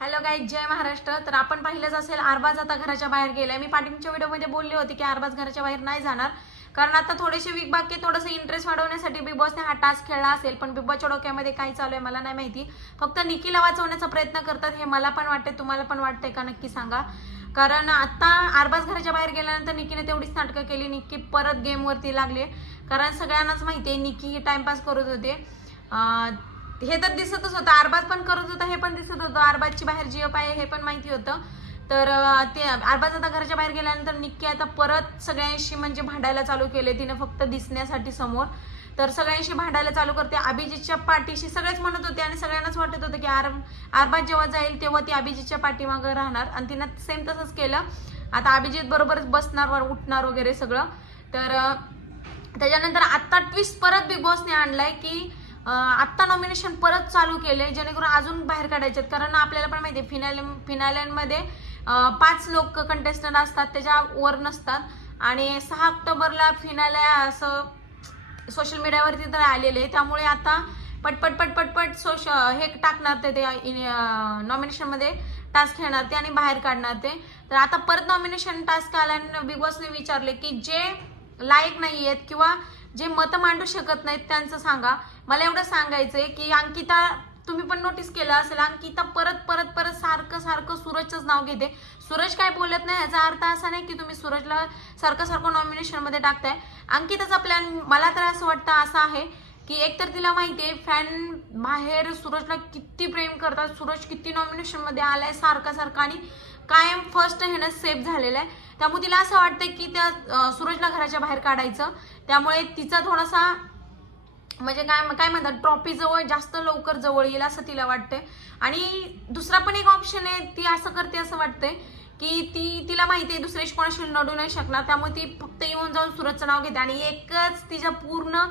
Hello guys जय महाराष्ट्र. तर आपण पाहिलंच असेल आरबाज आता घराच्या बाहेर गेलाय. मी पाठीमागच्या व्हिडिओमध्ये बोलले होते की आरबाज घराच्या बाहेर नाही जाणार. कारण आता थोडेसे वीक बाकी थोडंसं इंटरेस्ट वाढवण्यासाठी बिग बॉसने हा टास्क खेळला असेल. पण बिग बॉसच्या डोक्यामध्ये काय चालू आहे मला नाही माहिती. फक्त निकीला वाचवण्याचा प्रयत्न करतात हे मला पण वाटते तुम्हाला पण वाटतंय का नक्की सांगा. कारण आता आरबाज घराच्या बाहेर गेल्यानंतर निकीने तेवढीच नाटकं केली. निकी परत गेमवरती लागली. कारण सगळ्यांनाच माहिती आहे निकी ही टाइमपास करत होते. हे तर दिसतच होतं. आरबाज पण करत होता हे पण दिसत होतं. आरबाजची बाहेर जीएफ आहे हे पण माहिती होतं. तर ते आरबाज आता घराच्या बाहेर गेल्यानंतर निक्की आता परत सगळ्यांशी म्हणजे भांडायला चालू केले. तिने फक्त दिसण्यासाठी समोर. तर सगळ्यांशी भांडायला चालू करते. अभिजितच्या पाठीशी सगळेच म्हणत होते आणि सगळ्यांनाच वाटत होतं की आर आरबाज जेव्हा जाईल तेव्हा ती अभिजितच्या पाठीमागं राहणार. आणि तिनं सेम तसंच केलं. आता अभिजित बरोबरच बसणार वर उठणार वगैरे सगळं. तर त्याच्यानंतर आत्ता ट्विस्ट परत बिग बॉसने आणलाय की आत्ता नॉमिनेशन परत चालू केले जेणेकरून अजून बाहेर काढायचे कारण आपल्याला पण माहिती आहे फिनाले फिनाल्यांमध्ये पाच लोक कंटेस्टंट असतात त्याच्या वर नसतात. आणि सहा ऑक्टोबरला फिनाले असं सोशल मीडियावरती तर आलेले त्यामुळे आता पटपट पटपट पट सोश हे टाकणार ते ते नॉमिनेशनमध्ये टास्क घेणार ते आणि बाहेर काढणार ते. तर आता परत नॉमिनेशन टास्क आल्याने बिग बॉसने विचारले की जे लायक नाही आहेत किंवा जे मतं मांडू शकत नाहीत त्यांचं सांगा. मला एवढं सांगायचंय की अंकिता तुम्ही पण नोटीस केलं असेल अंकिता परत परत परत सारखं सारखं सूरजचंच नाव घेते. सूरज काय बोलत नाही याचा अर्थ असा नाही की तुम्ही सूरजला सारखं सारखं नॉमिनेशनमध्ये टाकताय. अंकिताचा प्लॅन मला तर असं वाटतं असा आहे की एकतर तिला माहिती आहे फॅन बाहेर सूरजला किती प्रेम करतात सूरज किती नॉमिनेशनमध्ये आलाय सारखा सारखा आणि कायम फर्स्ट हेनं सेफ झालेलं आहे. त्यामुळे तिला असं वाटतं की त्या सूरजला घराच्या बाहेर काढायचं. त्यामुळे तिचा थोडासा म्हणजे काय काय म्हणतात ट्रॉफी जवळ जास्त लवकर जवळ येईल असं तिला वाटतंय. आणि दुसरा पण एक ऑप्शन आहे ती असं करते असं वाटतंय की ती तिला माहिती आहे दुसऱ्याशी कोणाशी लढू नाही शकणार. त्यामुळे ती फक्त येऊन जाऊन सुरतचं नाव घेते. आणि एकच तिच्या पूर्ण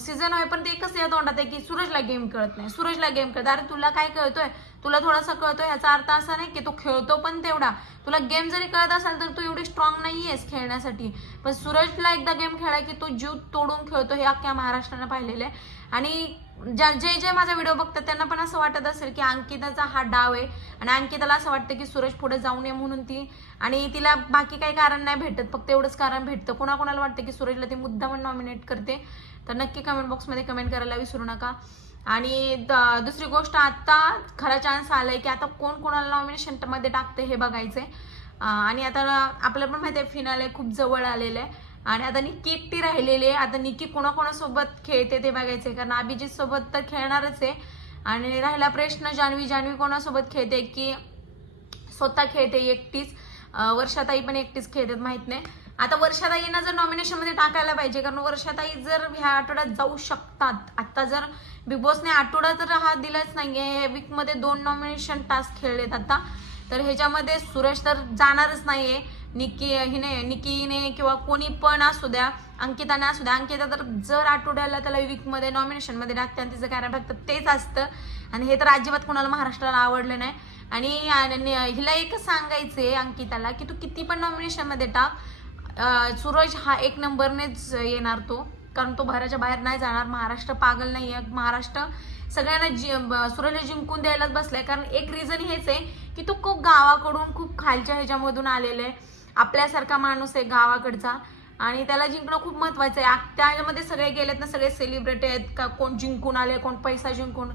सीझन ते एकच या तोंडात आहे की सूरजला गेम कळत नाही. सूरजला गेम कळत अरे तुला काय कळतोय? तुला थोडासा कळतोय याचा अर्थ असा नाही की तो खेळतो पण तेवढा. तुला गेम जरी कळत असेल तर तू एवढी स्ट्रॉंग नाही आहेस खेळण्यासाठी. पण सूरजला एकदा गेम खेळाय की तो जीव तोडून खेळतो हे अख्ख्या महाराष्ट्रानं पाहिलेलं आहे. आणि ज्या जे जे माझा व्हिडिओ बघतात त्यांना पण असं वाटत असेल की अंकिताचा हा डाव आहे. आणि अंकिताला असं वाटतं की सूरज पुढे जाऊ नये म्हणून ती. आणि तिला बाकी काही कारण नाही भेटत फक्त एवढंच कारण भेटतं. कोणाकोणाला वाटतं की सूरजला ती मुद्दामून नॉमिनेट करते? तर नक्की कमेंट बॉक्समध्ये कमेंट करायला विसरू नका. आणि द- दुसरी गोष्ट आता खरा चान्स आलाय की आता कोण कोणाला नॉमिनेशनमध्ये टाकते हे बघायचंय. आणि आता आपल्याला पण माहिती आहे फिनाले खूप जवळ आलेलं आहे. आणि आता निक्की एकटी राहिलेली आहे. आता निक्की कोणाकोणासोबत खेळते ते बघायचंय. कारण अभिजित सोबत तर खेळणारच आहे. आणि राहिला प्रश्न जान्हवी जान्हवी कोणासोबत खेळते? की स्वतः खेळते एकटीच? वर्षाताई पण एकटीच खेळतात माहीत नाही. आता वर्षाताईंना जर नॉमिनेशनमध्ये टाकायला पाहिजे कारण वर्षाताई जर ह्या आठवड्यात जाऊ शकतात. आता जर बिग बॉसने आठवडा तर हा दिलाच नाहीये. ह्या वीकमध्ये दोन नॉमिनेशन टास्क खेळलेत आता. तर ह्याच्यामध्ये सुरेश तर जाणारच नाहीये. निकी हिने निकीने किंवा कोणी पण असू द्या अंकिताने असू द्या अंकिता तर जर आठवड्याला त्याला वीकमध्ये नॉमिनेशनमध्ये टाकते आणि तिचं कारण फक्त तेच असतं. आणि हे तर अजिबात कोणाला महाराष्ट्राला आवडलं नाही. आणि आणि हिला एकच सांगायचंय अंकिताला की तू किती पण नॉमिनेशनमध्ये टाक सूरज हा एक नंबरनेच येणार तो कारण तो भराच्या बाहेर नाही जाणार. महाराष्ट्र पागल नाही आहे महाराष्ट्र सगळ्यांना जि ब- सूरजला जिंकून द्यायलाच बसलाय. कारण एक रिझन हेच आहे की तो खूप गावाकडून खूप खालच्या ह्याच्यामधून आलेला आहे आपल्यासारखा माणूस आहे गावाकडचा. आणि त्याला जिंकणं खूप महत्वाचं आहे. त्याच्यामध्ये सगळे गेलेत ना सगळे सेलिब्रिटी आहेत का कोण जिंकून आले कोण पैसा जिंकून.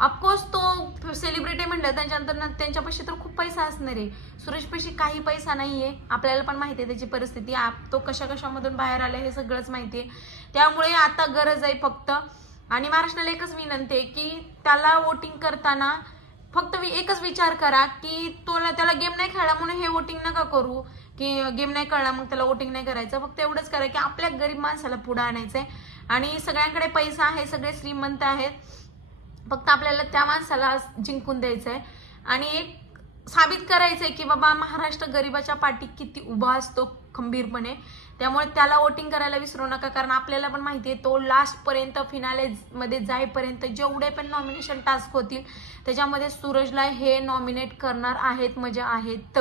ऑफकोर्स तो सेलिब्रिटी म्हणलं त्यांच्यानंतर ना त्यांच्यापाशी तर खूप पैसा असणार आहे. सुरेशपाशी काही पैसा नाही आहे आपल्याला पण माहिती आहे त्याची परिस्थिती. आप तो कशा कशामधून बाहेर आला हे सगळंच माहिती आहे. त्यामुळे आता गरज आहे फक्त. आणि महाराष्ट्राला एकच विनंती आहे की त्याला वोटिंग करताना फक्त एकच विचार करा की तो त्याला गेम नाही खेळला म्हणून हे वोटिंग नका करू. की गेम नाही कळला मग त्याला वोटिंग नाही करायचं. फक्त एवढंच करा की आपल्या गरीब माणसाला पुढे आणायचंय. आणि सगळ्यांकडे पैसा आहे सगळे श्रीमंत आहेत. फक्त आपल्याला त्या माणसाला जिंकून द्यायचं आहे आणि एक साबित करायचंय की बाबा महाराष्ट्र गरिबाच्या पाठी किती उभा असतो खंबीरपणे. त्यामुळे त्याला वोटिंग करायला विसरू नका कारण आपल्याला पण माहिती आहे तो लास्ट पर्यंत फिनाले मध्ये जाईपर्यंत जेवढे पण नॉमिनेशन टास्क होतील त्याच्यामध्ये सूरजला हे नॉमिनेट करणार आहेत म्हणजे आहेत.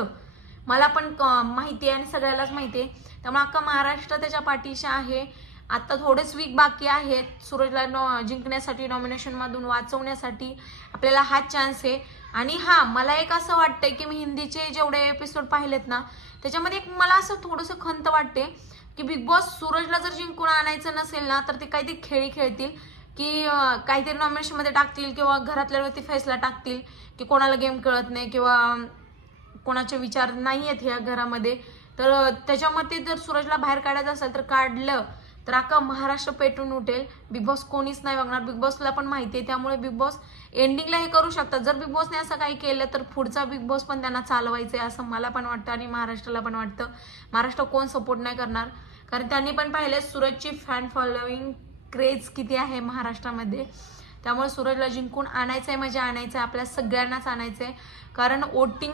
मला पण क- माहिती आहे आणि सगळ्यालाच माहिती आहे. त्यामुळे अख्खा महाराष्ट्र त्याच्या पाठीशी आहे. आता थोडेच वीक बाकी आहेत. सूरजला नॉ जिंकण्यासाठी नॉमिनेशनमधून वाचवण्यासाठी आपल्याला हा चान्स आहे. आणि हा मला एक असं वाटतंय की मी हिंदीचे जेवढे एपिसोड पाहिलेत ना त्याच्यामध्ये एक मला असं थोडंसं खंत वाटते की बिग बॉस सूरजला जर जिंकून आणायचं नसेल ना तर ते काहीतरी खेळी खेळतील. की काहीतरी नॉमिनेशनमध्ये टाकतील किंवा घरातल्यावरती फैसला टाकतील की कोणाला गेम कळत नाही किंवा कोणाचे विचार नाही आहेत ह्या घरामध्ये. तर त्याच्यामध्ये जर सूरजला बाहेर काढायचं असेल तर काढलं तर अख्खा महाराष्ट्र पेटून उठेल. बिग बॉस कोणीच नाही बघणार. बिग बॉसला पण माहिती आहे. त्यामुळे बिग बॉस एंडिंगला हे करू शकतात. जर बिग बॉसने असं काही केलं तर पुढचा बिग बॉस पण त्यांना चालवायचं आहे असं मला पण वाटतं आणि महाराष्ट्राला पण वाटतं. महाराष्ट्र कोण सपोर्ट नाही करणार? कारण त्यांनी पण पाहिले सूरजची फॅन फॉलोईंग क्रेज किती आहे महाराष्ट्रामध्ये. त्यामुळे सूरजला जिंकून आणायचं आहे म्हणजे आणायचं आहे आपल्या सगळ्यांनाच आणायचं आहे कारण वोटिंग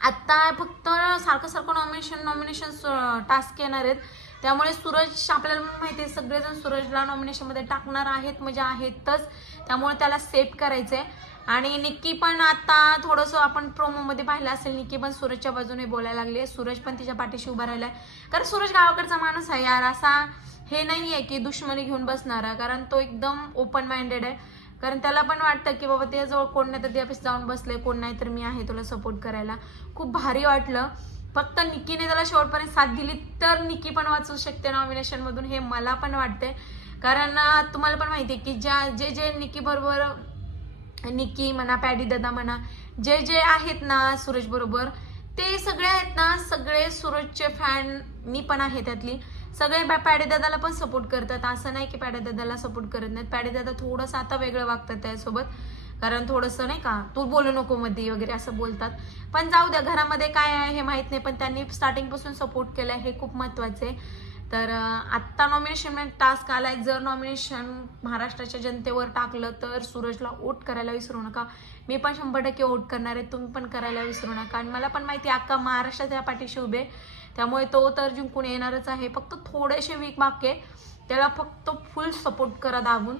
आत्ता फक्त सारखं सारखं नॉमिनेशन नॉमिनेशन टास्क येणार आहेत. त्यामुळे सूरज आपल्याला माहिती आहे सगळेजण सूरजला नॉमिनेशनमध्ये टाकणार आहेत म्हणजे आहेतच. त्यामुळे त्याला सेट करायचं आहे आणि निक्की पण आता थोडंसं आपण प्रोमोमध्ये पाहिलं असेल निक्की पण सूरजच्या बाजूने बोलायला लागली आहे. सूरज पण तिच्या पाठीशी उभा राहिला आहे. कारण सूरज गावाकडचा माणूस आहे यार असा हे नाही आहे की दुश्मनी घेऊन बसणारा कारण तो एकदम ओपन माइंडेड आहे. कारण त्याला पण वाटतं की बाबा त्याजवळ कोण नाही तर त्यापेक्षा जाऊन बसले कोण नाही तर मी आहे तुला सपोर्ट करायला. खूप भारी वाटलं. फक्त निक्कीने त्याला शेवटपर्यंत साथ दिली तर निक्की पण वाचू शकते नॉमिनेशनमधून हे मला पण वाटते कारण तुम्हाला पण माहिती आहे की ज्या जे जे निकी बरोबर निकी म्हणा पॅडी दादा म्हणा जे जे आहेत ना सूरज बरोबर ते सगळे आहेत ना सगळे सूरजचे फॅन मी पण आहे त्यातली. सगळे पॅडेदादाला पण सपोर्ट करतात. असं नाही की पॅडेदादाला सपोर्ट करत नाहीत. पॅडेदादा थोडंसं आता वेगळं वागतात त्यासोबत. कारण थोडंसं नाही का तू बोलू नको मध्ये वगैरे असं बोलतात. पण जाऊ द्या घरामध्ये काय आहे हे माहीत नाही. पण त्यांनी स्टार्टिंगपासून सपोर्ट केलाय हे खूप महत्वाचं आहे. तर आत्ता नॉमिनेशन टास्क आलाय. जर नॉमिनेशन महाराष्ट्राच्या जनतेवर टाकलं तर सूरजला वोट करायला विसरू नका. मी पण शंभर टक्के वोट करणार आहे. तुम्ही पण करायला विसरू नका. आणि मला पण माहिती आहे अख्खा महाराष्ट्राच्या पाठीशी उभे त्यामुळे तो तर जिंकून येणारच आहे. फक्त थोडेसे वीक बाकी आहे. त्याला फक्त फुल सपोर्ट करा दाबून.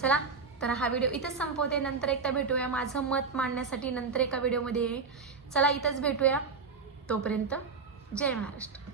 चला तर हा व्हिडिओ इथंच संपवते. नंतर एकदा भेटूया. माझं मत मांडण्यासाठी नंतर एका व्हिडिओमध्ये येईल. चला इथंच भेटूया. तोपर्यंत जय महाराष्ट्र.